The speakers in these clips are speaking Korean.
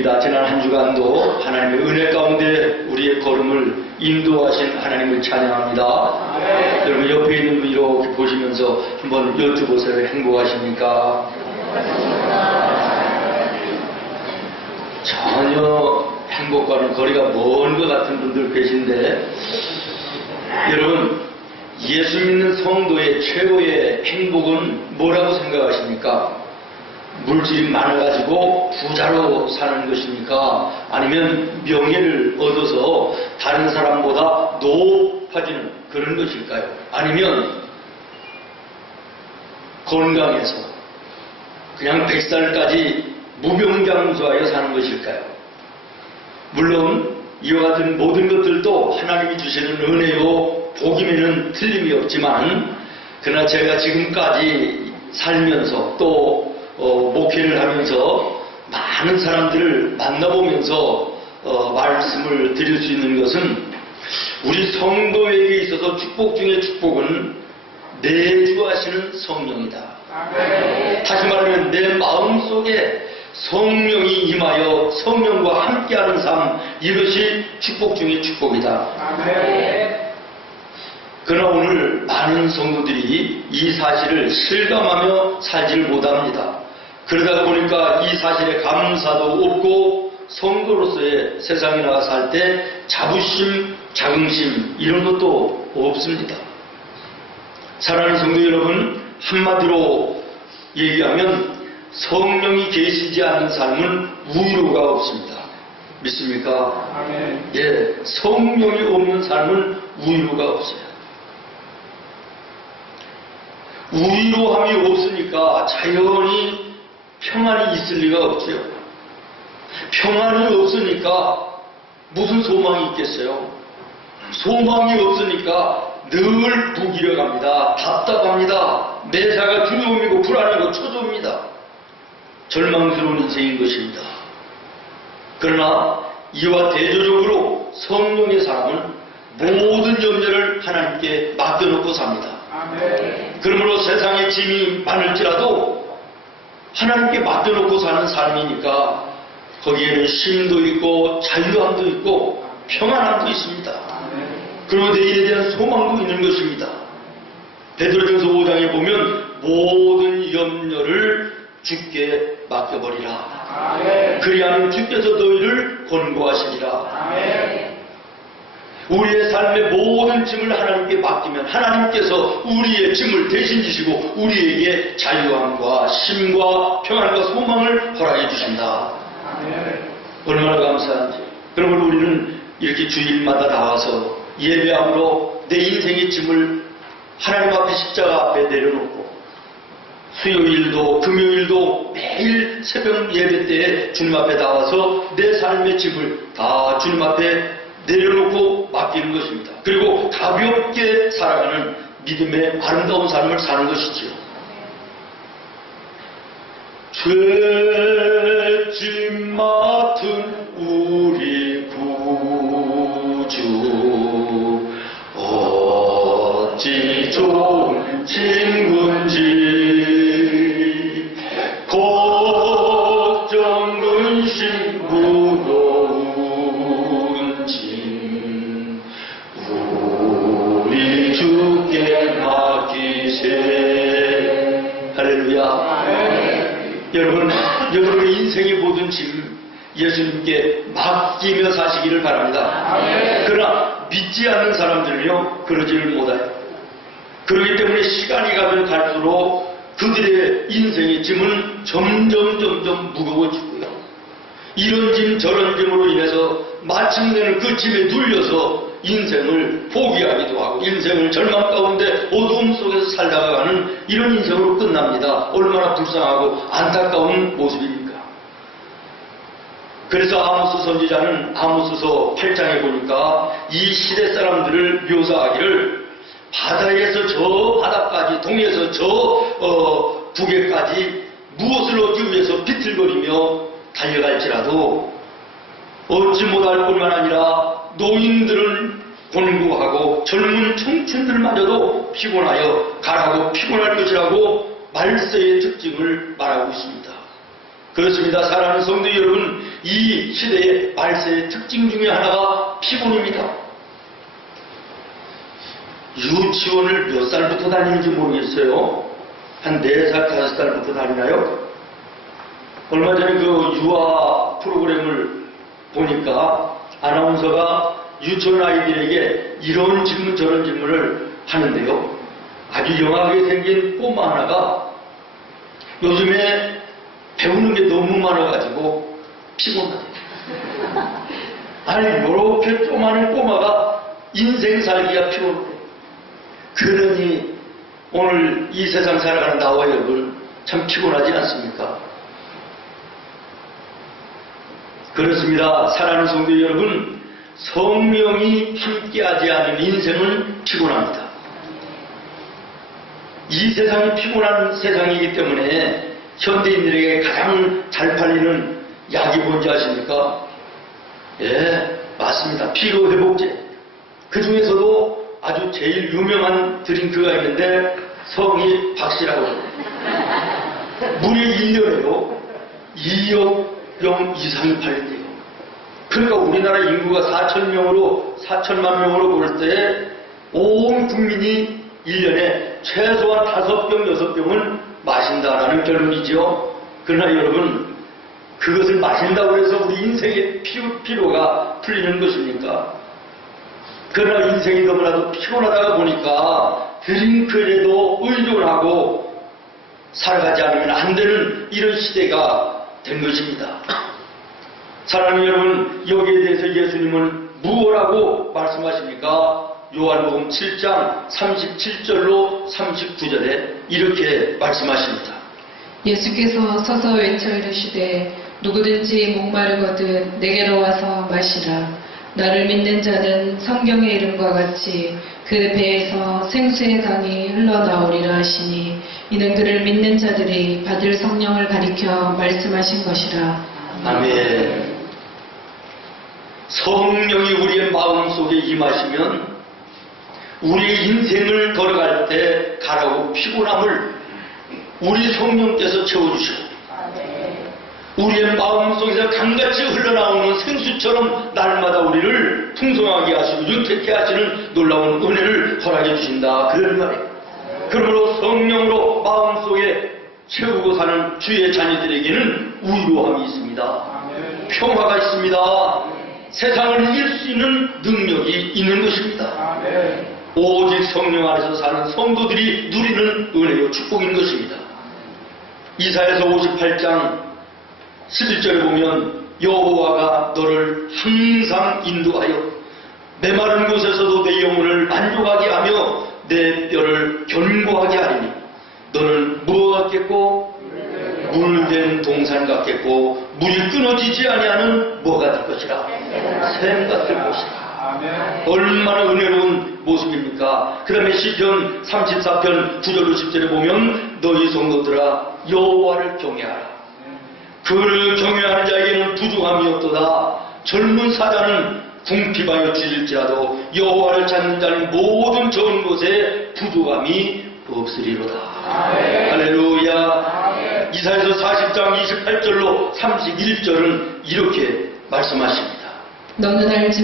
믿습니다. 지난 한 주간도 하나님의 은혜 가운데 우리의 걸음을 인도하신 하나님을 찬양합니다. 네. 여러분 옆에 있는 분 이렇게 보시면서 한번 여쭤보세요. 행복하십니까? 전혀 행복과는 거리가 먼 것 같은 분들 계신데, 여러분 예수 믿는 성도의 최고의 행복은 뭐라고 생각하십니까? 물질이 많아가지고 부자로 사는 것입니까? 아니면 명예를 얻어서 다른 사람보다 높아지는 그런 것일까요? 아니면 건강해서 그냥 100살까지 무병장수하여 사는 것일까요? 물론 이와 같은 모든 것들도 하나님이 주시는 은혜요 복임에는 틀림이 없지만, 그러나 제가 지금까지 살면서 또 목회를 하면서 많은 사람들을 만나보면서 말씀을 드릴 수 있는 것은, 우리 성도에게 있어서 축복 중에 축복은 내주하시는 성령이다. 다시 말하면 내 마음속에 성령이 임하여 성령과 함께하는 삶, 이것이 축복 중에 축복이다. 그러나 오늘 많은 성도들이 이 사실을 실감하며 살지를 못합니다. 그러다 보니까 이 사실에 감사도 없고 성도로서의 세상에 나가 살 때 자부심, 자긍심 이런 것도 없습니다. 사랑하는 성도 여러분, 한마디로 얘기하면 성령이 계시지 않는 삶은 우유가 없습니다. 믿습니까? 아멘. 예, 성령이 없는 삶은 우유가 없어요. 우유로함이 없으니까 자연히 평안이 있을 리가 없지요. 평안이 없으니까 무슨 소망이 있겠어요? 소망이 없으니까 늘 무기력합니다. 답답합니다. 매사가 두려움이고 불안하고 초조합니다. 절망스러운 인생인 것입니다. 그러나 이와 대조적으로 성령의 사람은 모든 염려를 하나님께 맡겨놓고 삽니다. 그러므로 세상에 짐이 많을지라도 하나님께 맡겨놓고 사는 삶이니까 거기에는 쉼도 있고 자유함도 있고 평안함도 있습니다. 그리고 내일에 대한 소망도 있는 것입니다. 베드로전서 5장에 보면 모든 염려를 주께 맡겨버리라. 그리하면 주께서 너희를 권고하시리라. 우리의 삶의 모든 짐을 하나님께 맡기면 하나님께서 우리의 짐을 대신 지시고 우리에게 자유함과 쉼과 평안과 소망을 허락해 주신다. 얼마나 감사한지. 그러므로 우리는 이렇게 주일마다 나와서 예배함으로 내 인생의 짐을 하나님 앞에 십자가 앞에 내려놓고, 수요일도 금요일도 매일 새벽 예배 때에 주님 앞에 나와서 내 삶의 짐을 다 주님 앞에 내려놓고 맡기는 것입니다. 그리고 가볍게 살아가는 믿음의 아름다운 삶을 사는 것이지요. 죄짐 맡은 우리 구주 어찌 좋은 친구인지, 걱정 근심 무거운 짐 우리 주께 맡기세. 할렐루야. 여러분의 인생의 모든 짐 예수님께 맡기며 사시기를 바랍니다. 그러나 믿지 않는 사람들은요, 그러지를 못해요. 그렇기 때문에 시간이 가면 갈수록 그들의 인생의 짐은 점점 무거워지고요. 이런 짐 저런 짐으로 인해서 마침내는 그 짐에 눌려서 인생을 포기하기도 하고 인생을 절망 가운데 어두움 속에서 살다가 가는 이런 인생으로 끝납니다. 얼마나 불쌍하고 안타까운 모습입니까? 그래서 아모스 선지자는 아모스서 8장에 보니까 이 시대 사람들을 묘사하기를, 바다에서 저 바다까지, 동에서 저 북에까지 무엇을 얻기 위해서 비틀거리며 달려갈지라도 얻지 못할 뿐만 아니라 노인들은 곤고하고 젊은 청춘들마저도 피곤하여 가라고 피곤할 것이라고 말세의 특징을 말하고 있습니다. 그렇습니다. 사랑하는 성도 여러분, 이 시대의 말세의 특징 중에 하나가 피곤입니다. 유치원을 몇 살부터 다니는지 모르겠어요. 한 4살, 5살부터 다니나요? 얼마 전에 그 유아 프로그램을 보니까 아나운서가 유치원 아이들에게 이런 질문 저런 질문을 하는데요. 아주 영하게 생긴 꼬마 하나가 요즘에 배우는 게 너무 많아가지고 피곤하대. 아니 이렇게 조그마한 꼬마가 인생 살기가 피곤해. 그러니 오늘 이 세상 살아가는 나와 여러분 참 피곤하지 않습니까? 그렇습니다. 사랑하는 성도 여러분, 성령이 함께하지 않은 인생은 피곤합니다. 이 세상이 피곤한 세상이기 때문에 현대인들에게 가장 잘 팔리는 약이 뭔지 아십니까? 예, 맞습니다. 피로회복제. 그 중에서도 아주 제일 유명한 드링크가 있는데 성이 박씨라고 합니다. 무려 1년에도 2억 병 이상이 팔린대요. 그러니까 우리나라 인구가 4천만 명으로 볼 때 온 국민이 1년에 최소한 5병, 6병은 마신다라는 결론이죠. 그러나 여러분, 그것을 마신다고 해서 우리 인생의 피로가 풀리는 것입니까? 그러나 인생이 너무나도 피곤하다가 보니까 드링크에도 의존하고 살아가지 않으면 안 되는 이런 시대가 된 것입니다. 사랑하는 여러분, 여기에 대해서 예수님은 무엇라고 말씀하십니까? 요한복음 7장 37절로 39절에 이렇게 말씀하십니다. 예수께서 서서 외쳐 이르시되 누구든지 목마르거든 내게로 와서 마시라. 나를 믿는 자는 성경의 이름과 같이 그 배에서 생수의 강이 흘러나오리라 하시니 이는 그를 믿는 자들이 받을 성령을 가리켜 말씀하신 것이라. 아멘. 성령이 우리의 마음속에 임하시면 우리의 인생을 걸어갈 때 가라고 피곤함을 우리 성령께서 채워주시고 우리의 마음속에서 강같이 흘러나오는 생수처럼 날마다 우리를 풍성하게 하시고 윤택케 하시는 놀라운 은혜를 허락해 주신다. 그런 말이에요. 그러므로 성령으로 마음속에 채우고 사는 주의 자녀들에게는 위로함이 있습니다. 평화가 있습니다. 세상을 이길 수 있는 능력이 있는 것입니다. 오직 성령 안에서 사는 성도들이 누리는 은혜요 축복인 것입니다. 이사야서 58장 11절에 보면 여호와가 너를 항상 인도하여 메마른 곳에서도 내 영혼을 만족하게 하며 내 뼈를 견고하게 하리니 너는 무엇 같겠고 물된 동산 같겠고 물이 끊어지지 아니하는 뭐가 될 것이라 샘 같을 것이라. 얼마나 은혜로운 모습입니까? 그 다음에 시편 34편 9절로 10절에 보면 너희 성도들아 여호와를 경외하라. 그를 경외하는 자에게는 부족함이 없도다. 젊은 사자는 궁핍하여 찢을지라도 여호와를 찾는 자는 모든 좋은 곳에 부족함이 없으리로다. 할렐루야. 이사야서 40장 28절로 31절은 이렇게 말씀하십니다. 너는 알지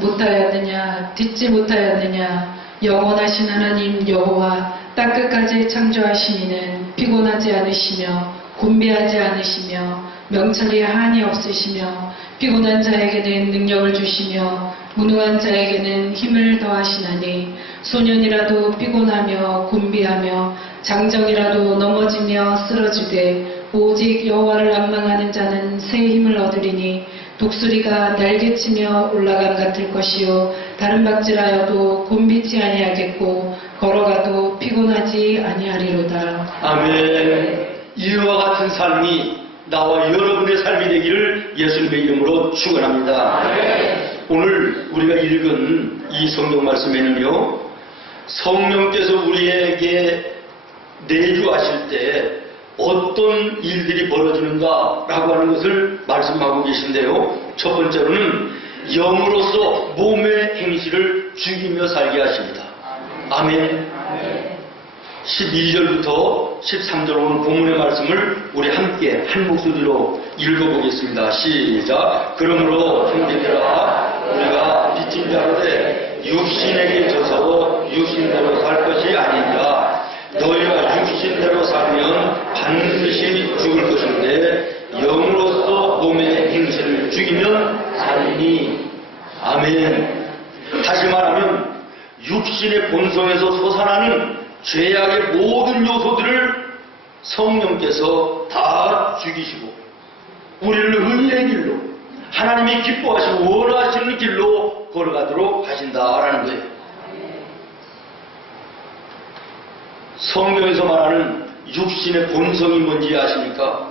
못하였느냐 듣지 못하였느냐 영원하신 하나님 여호와 땅끝까지 창조하신 이는 피곤하지 않으시며 곤비하지 않으시며 명철이 한이 없으시며 피곤한 자에게는 능력을 주시며 무능한 자에게는 힘을 더하시나니 소년이라도 피곤하며 곤비하며 장정이라도 넘어지며 쓰러지되 오직 여호와를 앙망하는 자는 새 힘을 얻으리니 독수리가 날개치며 올라감 같을 것이요 다른 박질하여도 곤비치 아니하겠고 걸어가도 피곤하지 아니하리로다. 아멘. 이와 같은 삶이 나와 여러분의 삶이 되기를 예수님의 이름으로 축원합니다. 오늘 우리가 읽은 이 성경 말씀에는요, 성령께서 우리에게 내주하실 때 어떤 일들이 벌어지는가라고 하는 것을 말씀하고 계신데요. 첫 번째로는 영으로서 몸의 행실을 죽이며 살게 하십니다. 아멘. 12절부터 13절 오늘 본문의 말씀을 우리 함께 한 목소리로 읽어보겠습니다. 시작. 그러므로 형제들아 우리가 빚진 자로되 육신에게 져서 육신대로 살 것이 아니니라. 너희가 육신대로 살면 반드시 죽을 것인데 영으로서 몸의 행실을 죽이면 살리니. 아멘. 다시 말하면 육신의 본성에서 솟아나는 죄악의 모든 요소들을 성령께서 다 죽이시고 우리를 의의 길로 하나님이 기뻐하시고 원하시는 길로 걸어가도록 하신다라는 거예요. 성경에서 말하는 육신의 본성이 뭔지 아십니까?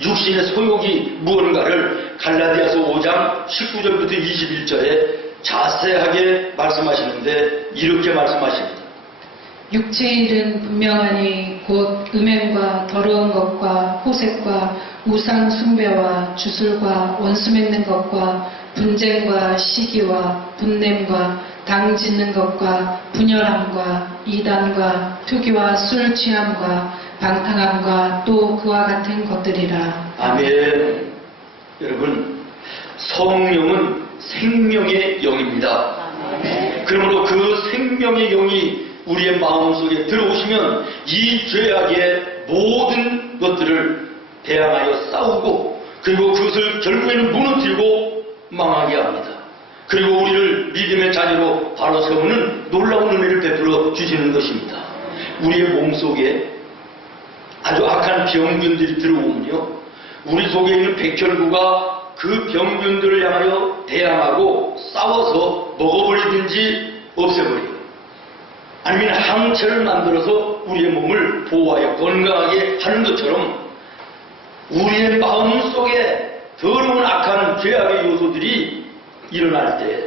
육신의 소욕이 무언가를 갈라디아서 5장 19절부터 21절에 자세하게 말씀하시는데 이렇게 말씀하십니다. 육체의 일은 분명하니 곧 음행과 더러운 것과 호색과 우상 숭배와 주술과 원수 맺는 것과 분쟁과 시기와 분냄과 당 짓는 것과 분열함과 이단과 투기와 술 취함과 방탕함과 또 그와 같은 것들이라. 아멘. 여러분, 성령은 생명의 영입니다. 그러므로 그 생명의 영이 우리의 마음속에 들어오시면 이 죄악의 모든 것들을 대항하여 싸우고 그리고 그것을 결국에는 무너뜨리고 망하게 합니다. 그리고 우리를 믿음의 자녀로 바로 세우는 놀라운 은혜를 베풀어 주시는 것입니다. 우리의 몸속에 아주 악한 병균들이 들어오면요, 우리 속에 있는 백혈구가 그 병균들을 향하여 대항하고 싸워서 먹어버리든지 없애버려요. 아니면 항체를 만들어서 우리의 몸을 보호하여 건강하게 하는 것처럼 우리의 마음속에 더러운 악한 죄악의 요소들이 일어날 때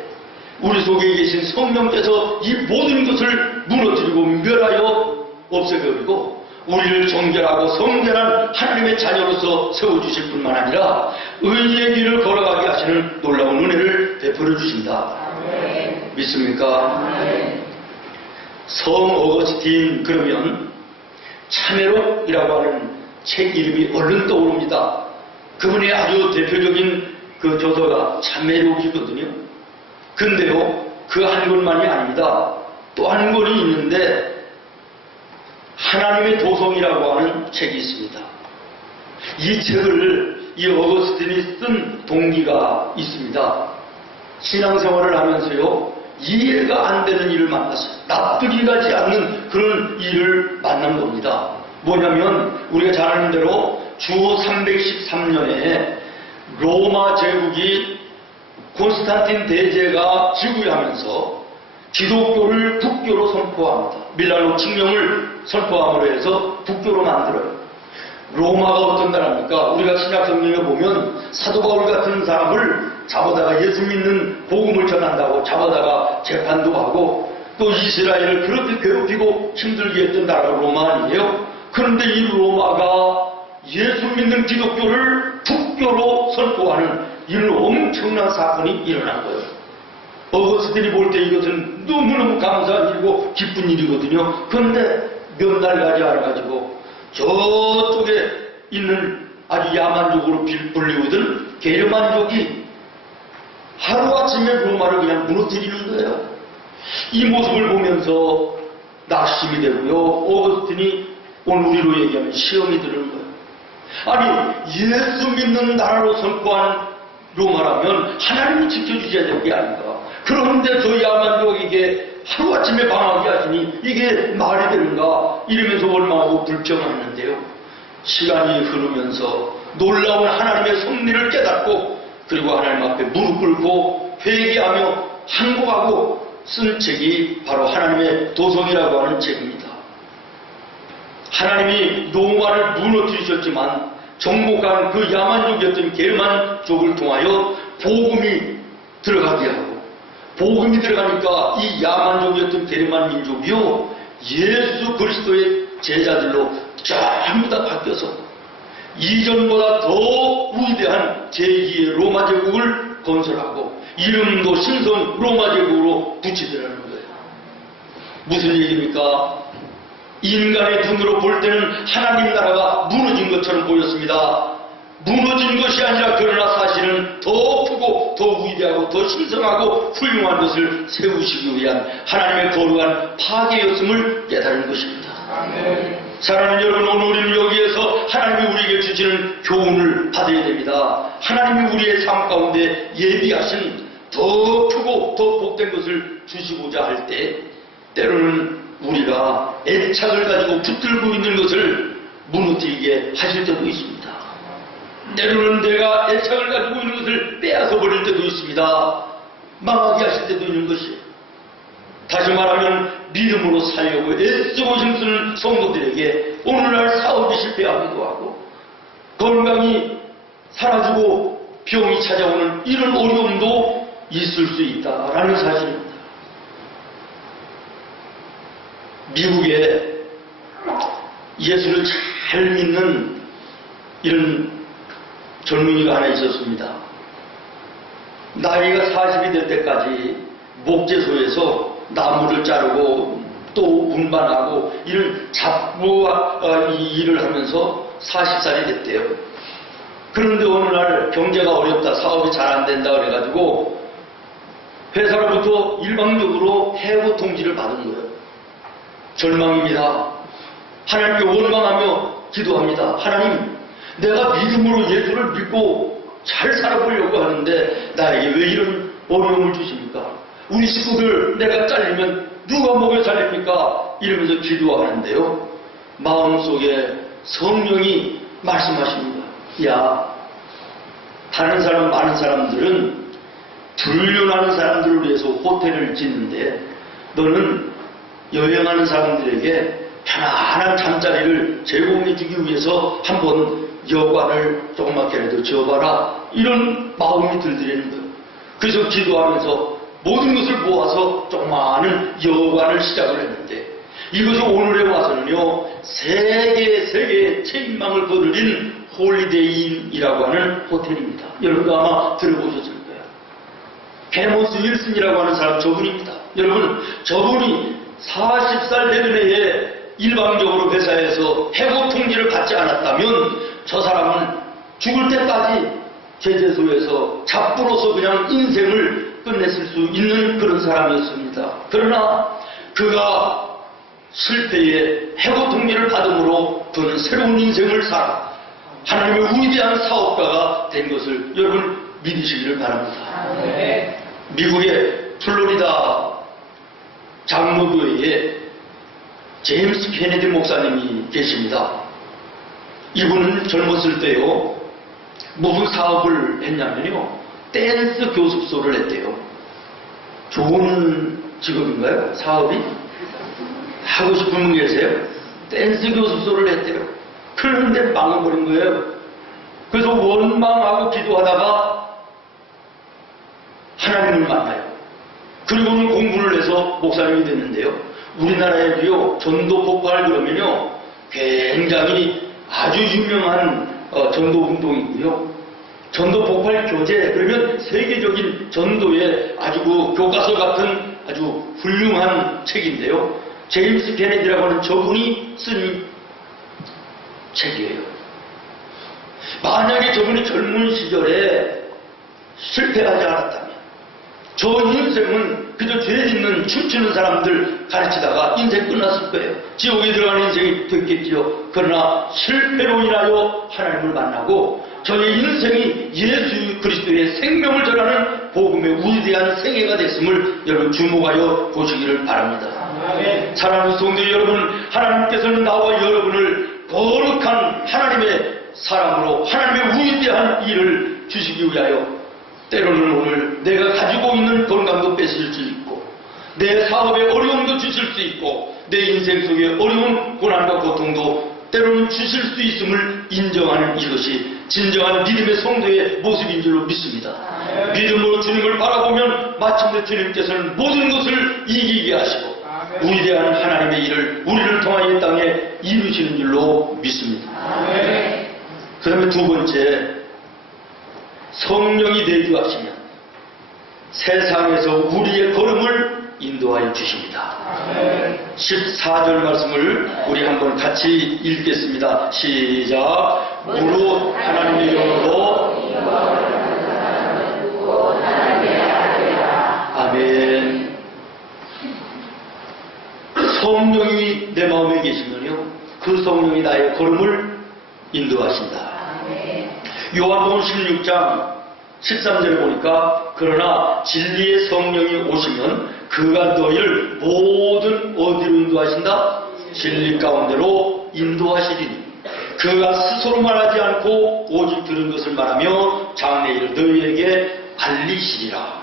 우리 속에 계신 성령께서 이 모든 것을 무너뜨리고 멸하여 없애버리고 우리를 정결하고 성결한 하나님의 자녀로서 세워주실 뿐만 아니라 의의 길을 걸어가게 하시는 놀라운 은혜를 베풀어 주신다. 믿습니까? 성 어거스틴 그러면 참회록이라고 하는 책 이름이 얼른 떠오릅니다. 그분의 아주 대표적인 그 저서가 참회록이거든요. 근데요, 그 한 권만이 아닙니다. 또 한 권이 있는데 하나님의 도성이라고 하는 책이 있습니다. 이 책을 이 어거스틴이 쓴 동기가 있습니다. 신앙생활을 하면서요, 이해가 안 되는 일을 만났어요. 납득이 가지 않는 그런 일을 만난 겁니다. 뭐냐면 우리가 잘 아는 대로 주 313년에 로마 제국이 콘스탄틴 대제가 즉위하면서 기독교를 국교로 선포합니다. 밀라노 칙령을 선포함으로 해서 국교로 만들어요. 로마가 어떤 나라입니까? 우리가 신약 성경에 보면 사도 바울 같은 사람을 잡아다가 예수 믿는 복음을 전한다고 잡아다가 재판도 하고 또 이스라엘을 그렇게 괴롭히고 힘들게 했던 나라가 로마 아니에요? 그런데 이 로마가 예수 믿는 기독교를 국교로 선포하는 이런 엄청난 사건이 일어난 거예요. 어거스틴이 볼 때 이것은 너무너무 감사한 일이고 기쁜 일이거든요. 그런데 몇 날 가지 않아가지고 저쪽에 있는 아주 야만족으로 불리우던 게르만족이 하루아침에 로마를 그냥 무너뜨리는 거예요. 이 모습을 보면서 낙심이 되고요. 어거스틴이 오늘 우리로 얘기하면 시험이 드는 거예요. 아니, 예수 믿는 나라로 선포한 로마라면 하나님이 지켜주셔야 될 게 아닌가. 그런데 저 야만족에게 하루아침에 방하게 하시니 이게 말이 되는가 이러면서 얼마나 불평하는데요. 시간이 흐르면서 놀라운 하나님의 섭리를 깨닫고 그리고 하나님 앞에 무릎 꿇고 회개하며 항복하고 쓴 책이 바로 하나님의 도성이라고 하는 책입니다. 하나님이 로마를 무너뜨리셨지만 정복한 그 야만족이었던 게르만족을 통하여 복음이 들어가게 하고 복음이 들어가니까 이 야만족이었던 게르만 민족이요 예수 그리스도의 제자들로 전부 다 바뀌어서 이전보다 더 위대한 제2의 로마 제국을 건설하고 이름도 신성 로마 제국으로 붙이더라는 거예요. 무슨 얘기입니까? 인간의 눈으로 볼 때는 하나님 나라가 무너진 것처럼 보였습니다. 무너진 것이 아니라 그러나 사실은 더 크고 더 위대하고 더 신성하고 훌륭한 것을 세우시기 위한 하나님의 거룩한 파괴였음을 깨달은 것입니다. 사랑하는 여러분, 오늘 우리는 여기에서 하나님이 우리에게 주시는 교훈을 받아야 됩니다. 하나님이 우리의 삶 가운데 예비하신 더 크고 더 복된 것을 주시고자 할 때 때로는 우리가 애착을 가지고 붙들고 있는 것을 무너뜨리게 하실 때도 있습니다. 때로는 내가 애착을 가지고 있는 것을 빼앗아 버릴 때도 있습니다. 망하게 하실 때도 있는 것이에요. 다시 말하면 믿음으로 살려고 애쓰고 힘쓰는 성도들에게 오늘날 사업이 실패하기도 하고 건강이 사라지고 병이 찾아오는 이런 어려움도 있을 수 있다라는 사실입니다. 미국에 예수를 잘 믿는 이런 젊은이가 하나 있었습니다. 나이가 40이 될 때까지 목재소에서 나무를 자르고 또 운반하고 이런 잡부 일을 하면서 40살이 됐대요. 그런데 어느 날 경제가 어렵다, 사업이 잘 안 된다 그래가지고 회사로부터 일방적으로 해고 통지를 받은 거예요. 절망입니다. 하나님께 원망하며 기도합니다. 하나님, 내가 믿음으로 예수를 믿고 잘 살아보려고 하는데 나에게 왜 이런 어려움을 주십니까? 우리 식구들 내가 잘리면 누가 먹여 살립니까? 이러면서 기도하는데요. 마음속에 성령이 말씀하십니다. 야, 다른 사람, 많은 사람들은 불륜하는 사람들을 위해서 호텔을 짓는데 너는 여행하는 사람들에게 편안한 잠자리를 제공해 주기 위해서 한번 여관을 조그맣게라도 지어봐라. 이런 마음이 들더라는 거예요. 그래서 기도하면서 모든 것을 모아서 조그마한 여관을 시작을 했는데 이것이 오늘에 와서는요, 세계의 체인망을 거느린 홀리데이인이라고 하는 호텔입니다. 여러분도 아마 들어보셨을 거예요. 베모스 윌슨이라고 하는 사람, 저분입니다. 여러분, 저분이 40살 되던 해에 일방적으로 회사에서 해고 통지를 받지 않았다면 저 사람은 죽을 때까지 제재소에서 잡부로서 그냥 인생을 끝냈을 수 있는 그런 사람이었습니다. 그러나 그가 실패에 해고 통지를 받음으로 그는 새로운 인생을 살아 하나님의 위대한 사업가가 된 것을 여러분 믿으시기를 바랍니다. 네. 미국의 플로리다 장로교회에 제임스 케네디 목사님이 계십니다. 이분은 젊었을 때요, 무슨 사업을 했냐면요, 댄스 교습소를 했대요. 좋은 직업인가요? 사업이? 하고 싶은 분 계세요? 댄스 교습소를 했대요. 그런데 망해버린 거예요. 그래서 원망하고 기도하다가 하나님을 만나요. 그리고는 공부를 해서 목사님이 됐는데요. 우리나라에도요, 전도 폭발 그러면요, 굉장히 아주 유명한 전도 운동이고요. 전도 폭발 교재, 그러면 세계적인 전도의 아주 그 교과서 같은 아주 훌륭한 책인데요. 제임스 케네디라고 하는 저분이 쓴 책이에요. 만약에 저분이 젊은 시절에 실패하지 않았다면 저 인생은 그저 죄 짓는 춤추는 사람들 가르치다가 인생 끝났을 거예요. 지옥에 들어가는 인생이 됐겠지요. 그러나 실패로 인하여 하나님을 만나고 저의 인생이 예수 그리스도의 생명을 전하는 복음의 위대한 생애가 됐음을 여러분 주목하여 보시기를 바랍니다. 사랑하는 성도 여러분, 하나님께서는 나와 여러분을 거룩한 하나님의 사람으로 하나님의 위대한 일을 주시기 위하여 때로는 오늘 내가 가지고 있는 건강도 뺏을 수 있고 내 사업에 어려움도 주실 수 있고 내 인생 속에 어려운 고난과 고통도 때로는 주실 수 있음을 인정하는 이것이 진정한 믿음의 성도의 모습인 줄로 믿습니다. 믿음으로 주님을 바라보면 마침내 주님께서는 모든 것을 이기게 하시고 위대한 하나님의 일을 우리를 통하여 이 땅에 이루시는 줄로 믿습니다. 그 다음에 두 번째, 성령이 내주하시면 세상에서 우리의 걸음을 인도하여 주십니다. 14절 말씀을 우리 한번 같이 읽겠습니다. 시작. 무릇 하나님의 이름으로 아멘. 성령이 내 마음에 계시면요, 그 성령이 나의 걸음을 인도하신다. 요한복음 16장 13절에 보니까 그러나 진리의 성령이 오시면 그가 너희를 모든 어디로 인도하신다? 진리 가운데로 인도하시리니 그가 스스로 말하지 않고 오직 들은 것을 말하며 장래일을 너희에게 알리시리라.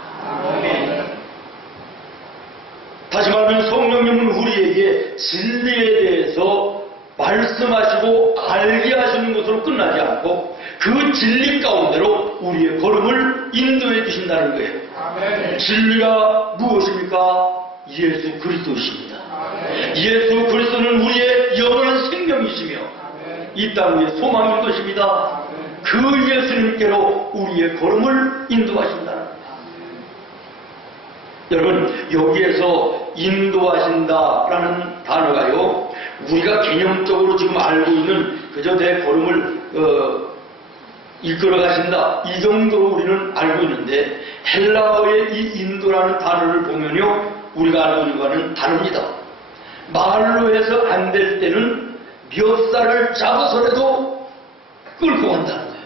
다시 말하면 성령님은 우리에게 진리에 대해서 말씀하시고 알게 하시는 것으로 끝나지 않고 그 진리 가운데로 우리의 걸음을 인도해 주신다는 거예요. 진리가 무엇입니까? 예수 그리스도이십니다. 예수 그리스도는 우리의 영원한 생명이시며 이 땅 위의 소망인 것입니다. 그 예수님께로 우리의 걸음을 인도하신다는 거예요. 여러분, 여기에서 인도하신다라는 단어가요, 우리가 개념적으로 지금 알고 있는 그저 내 걸음을 이끌어 가신다, 이 정도로 우리는 알고 있는데 헬라어의 이 인도라는 단어를 보면요, 우리가 알고 있는 것과는 다릅니다. 말로 해서 안 될 때는 멱살을 잡아서라도 끌고 간다는 거예요.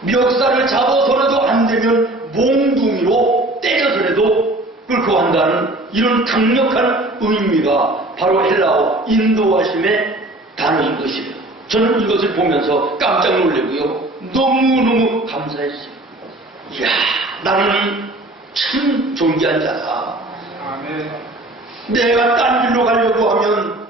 멱살을 잡아서라도 안 되면 몽둥이로 때려서라도 끌고 간다는 이런 강력한 의미가 바로 헬라어 인도하심의 단어인 것이에요. 저는 이것을 보면서 깜짝 놀라고요, 너무너무 감사했어요. 이야, 나는 참 존귀한 자다. 내가 딴 길로 가려고 하면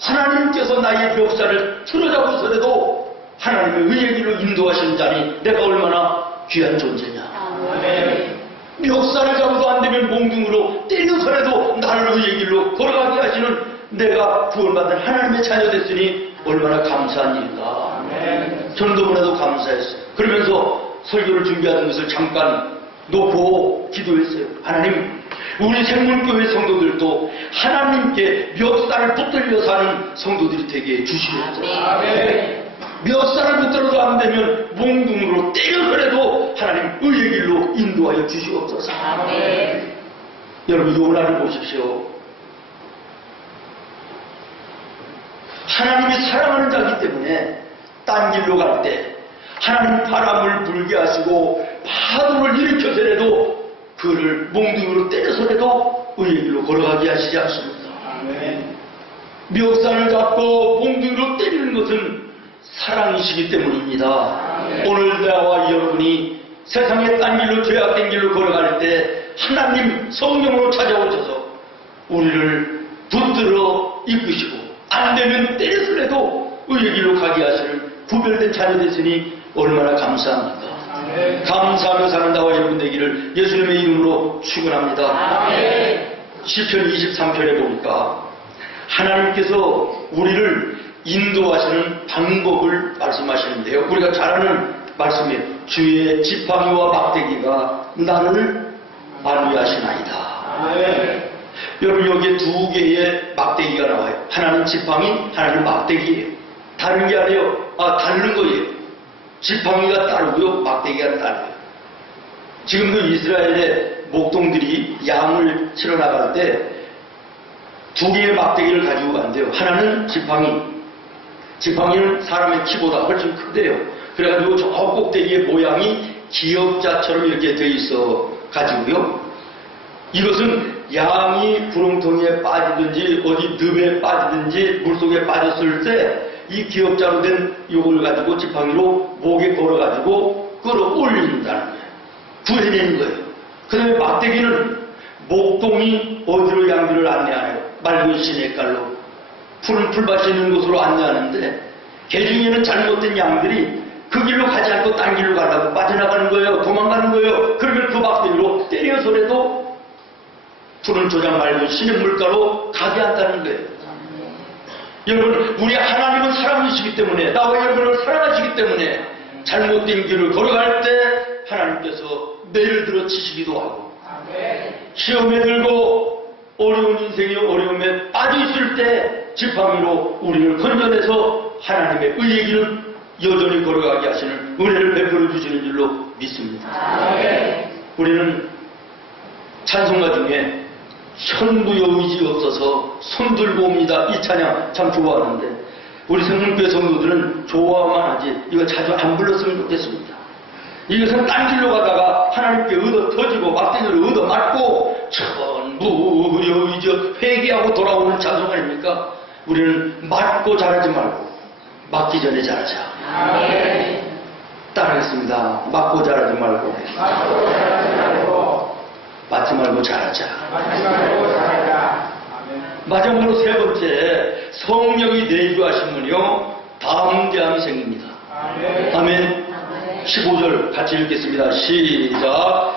하나님께서 나의 멱살을 틀어잡아서라도 하나님의 의의 길로 인도하시는 자니 내가 얼마나 귀한 존재냐. 멱살을 잡아도 안 되면 몽둥이로 때려서라도 나를 의의 길로 걸어가게 하시는 내가 구원받은 하나님의 자녀 됐으니 얼마나 감사한 일인가. 저는 너무나도 감사했어요. 그러면서 설교를 준비하는 것을 잠깐 놓고 기도했어요. 하나님, 우리 생물교회 성도들도 하나님께 멱살을 붙들려 사는 성도들이 되게 해주시옵소서. 멱살을 붙들어도 안 되면 몽둥이로 때려서라도 하나님 의의 길로 인도하여 주시옵소서. 여러분, 요나를 보십시오. 하나님이 사랑하는 자이기 때문에 딴 길로 갈 때 하나님 바람을 불게 하시고 파도를 일으켜서라도 그를 몽둥이로 때려서라도 의의 길로 걸어가게 하시지 않습니다. 멱살을 잡고 몽둥이로 때리는 것은 사랑이시기 때문입니다. 오늘 나와 여러분이 세상의 딴 길로 죄악된 길로 걸어갈 때 하나님 성령으로 찾아오셔서 우리를 붙들어 이끄시고 안 되면 때려서라도 의의 길로 가게 하시는 구별된 자녀 됐으니 얼마나 감사합니까? 감사하며 사는 나와 여러분 되기를 예수님의 이름으로 축원합니다. 시편 23편에 보니까 하나님께서 우리를 인도하시는 방법을 말씀하시는데요, 우리가 잘 아는 말씀이에요. 주의 지팡이와 막대기가 나를 안위하시나이다. 여러분, 여기에 두 개의 막대기가 나와요. 하나는 지팡이, 하나는 막대기예요. 다른 게 아니에요. 다른 거예요. 지팡이가 따르고요, 막대기가 따르고요. 지금도 이스라엘의 목동들이 양을 치러 나갈 때 두 개의 막대기를 가지고 간대요. 하나는 지팡이. 지팡이는 사람의 키보다 훨씬 큰데요. 그래가지고 저 꼭대기의 모양이 기역자처럼 이렇게 돼 있어 가지고요, 이것은 양이 구렁텅이에 빠지든지 어디 늪에 빠지든지 물속에 빠졌을 때 이 기역자로 된 요걸 가지고 지팡이로 목에 걸어가지고 끌어올린다는 거예요. 구해내는 거예요. 그 다음에 막대기는 목동이 어디로 양들을 안내하나요? 맑은 시냇가로 푸른 풀밭이 있는 곳으로 안내하는데 개 중에는 잘못된 양들이 그 길로 가지 않고 딴 길로 가려고 빠져나가는 거예요. 도망가는 거예요. 그러면 그 막대기로 때려서라도 푸른 조장 맑은 시냇물가로 가게 한다는 거예요. 여러분, 우리 하나님은 사랑이시기 때문에, 나와 여러분을 사랑하시기 때문에 잘못된 길을 걸어갈 때 하나님께서 매를 들어 치시기도 하고 시험에 들고 어려운 인생의 어려움에 빠져 있을 때 지팡이로 우리를 건져내서 하나님의 의의 길을 여전히 걸어가게 하시는 은혜를 베풀어 주시는 줄로 믿습니다. 우리는 찬송가 중에 현무여의지 없어서 손들고 옵니다. 이 찬양 참 좋아하는데 우리 성문교회 성도들은 좋아만 하지 이거 자주 안 불렀으면 좋겠습니다. 이것은 딴 길로 가다가 하나님께 얻어 터지고 막대기로 얻어 맞고 천부여의지 회개하고 돌아오는 찬송 아닙니까? 우리는 맞고 잘하지 말고 맞기 전에 잘하자. 따라하겠습니다. 맞고 잘하지 말고 맞지 말고 잘하자. 마지막으로 세 번째, 성령이 내주하시면요 담대함이 생깁니다. 아멘. 15절 같이 읽겠습니다. 시작.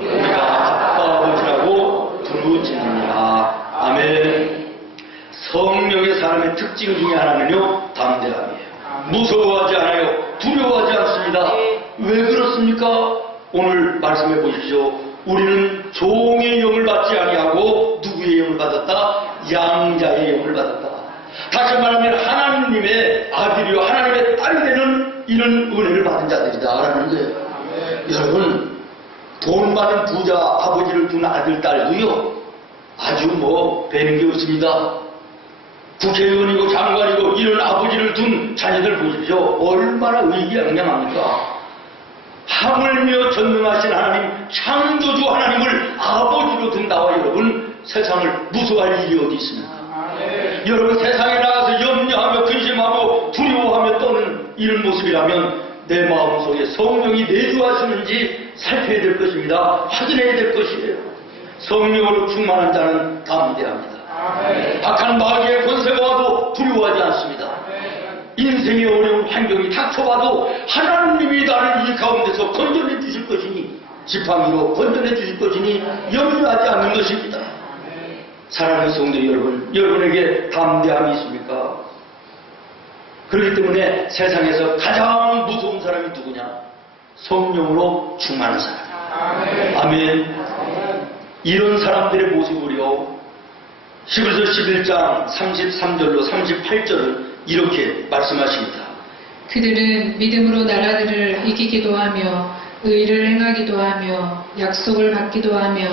우리가 아빠 아버지라고 부르짖느니라. 아멘. 성령의 사람의 특징 중에 하나는요 담대함이에요. 무서워하지 않아요. 두려워하지 않습니다. 왜 그렇습니까? 오늘 말씀해 보십시오. 우리는 종의 영을 받지 아니하고 누구의 영을 받았다? 양자의 영을 받았다. 다시 말하면 하나님의 아들이요 하나님의 딸이 되는 이런 은혜를 받은 자들이다라는 거예요. 여러분, 돈 많은 부자 아버지를 둔 아들 딸도요 아주 뵈는 게 없습니다. 국회의원이고 장관이고 이런 아버지를 둔 자녀들 보십시오. 얼마나 의기양양합니까? 하물며 전능하신 하나님, 창조주 하나님을 아버지로 둔 나와 여러분, 세상을 무서워할 일이 어디 있습니까? 여러분, 세상에 나가서 염려하며 근심하고 두려워하며 떠는 이런 모습이라면 내 마음속에 성령이 내주하시는지 살펴야 될 것입니다. 확인해야 될 것이에요. 성령으로 충만한 자는 담대합니다. 악한 마귀의 권세가 와도 두려워하지 않습니다. 인생의 어려운 환경이 닥쳐와도 하나님이 나를 이 가운데서 건져내 주실 것이니 지팡이로 건져내 주실 것이니 염려하지 않는 것입니다. 사랑하는 성도 여러분, 여러분에게 담대함이 있습니까? 그렇기 때문에 세상에서 가장 무서운 사람이 누구냐? 성령으로 충만한 사람. 아멘. 이런 사람들의 모습을요 히브리서 11장 33절로 38절은 이렇게 말씀하십니다. 그들은 믿음으로 나라들을 이기기도 하며 의를 행하기도 하며 약속을 받기도 하며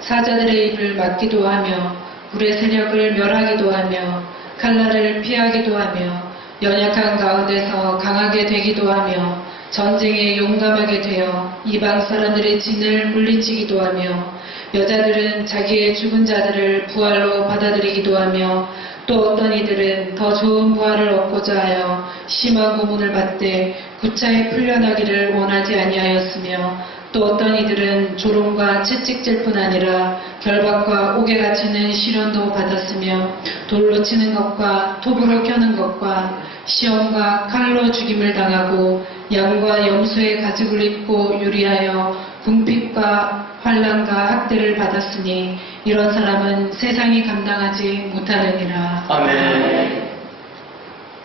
사자들의 입을 막기도 하며 불의 세력을 멸하기도 하며 칼날을 피하기도 하며 연약한 가운데서 강하게 되기도 하며 전쟁에 용감하게 되어 이방 사람들의 진을 물리치기도 하며 여자들은 자기의 죽은 자들을 부활로 받아들이기도 하며 또 어떤 이들은 더 좋은 부활을 얻고자 하여 심한 고문을 받되 구차히 풀려나기를 원하지 아니하였으며 또 어떤 이들은 조롱과 채찍질 뿐 아니라 결박과 옥에 갇히는 시련도 받았으며 돌로 치는 것과 톱으로 켜는 것과 시험과 칼로 죽임을 당하고 양과 염소의 가죽을 입고 유리하여 궁핍과 환난과 학대를 받았으니 이런 사람은 세상이 감당하지 못하느니라. 아멘.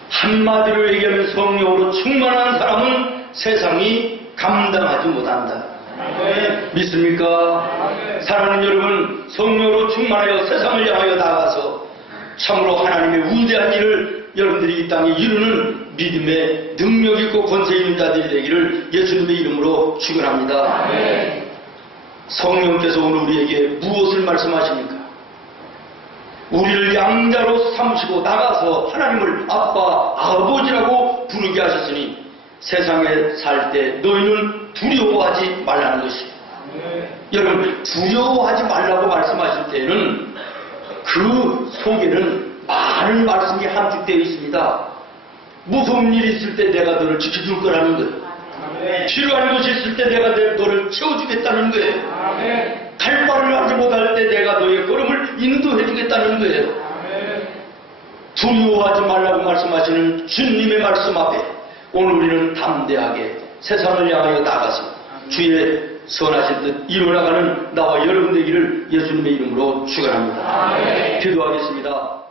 한마디로 얘기하면 성령으로 충만한 사람은 세상이 감당하지 못한다. 아멘. 믿습니까? 아멘. 사랑하는 여러분, 성령으로 충만하여 세상을 향하여 나가서 참으로 하나님의 위대한 일을 여러분들이 이 땅에 이루는 믿음의 능력 있고 권세 있는 자들이 되기를 예수님의 이름으로 축원합니다. 아멘. 성령께서 오늘 우리에게 무엇을 말씀하십니까? 우리를 양자로 삼으시고 나가서 하나님을 아빠, 아버지라고 부르게 하셨으니 세상에 살 때 너희는 두려워하지 말라는 것입니다. 여러분, 두려워하지 말라고 말씀하실 때는 그 속에는 많은 말씀이 함축되어 있습니다. 무서운 일이 있을 때 내가 너를 지켜줄 거라는 거예요. 필요한 것이 있을 때 내가 너를 채워주겠다는 거예요. 갈 바를 알지 못할 때 내가 너의 걸음을 인도해주겠다는 거예요. 두려워하지 말라고 말씀하시는 주님의 말씀 앞에 오늘 우리는 담대하게 세상을 향하여 나가서 주의 선하신 뜻 이루어나가는 나와 여러분 되기를 예수님의 이름으로 축원합니다. 기도하겠습니다.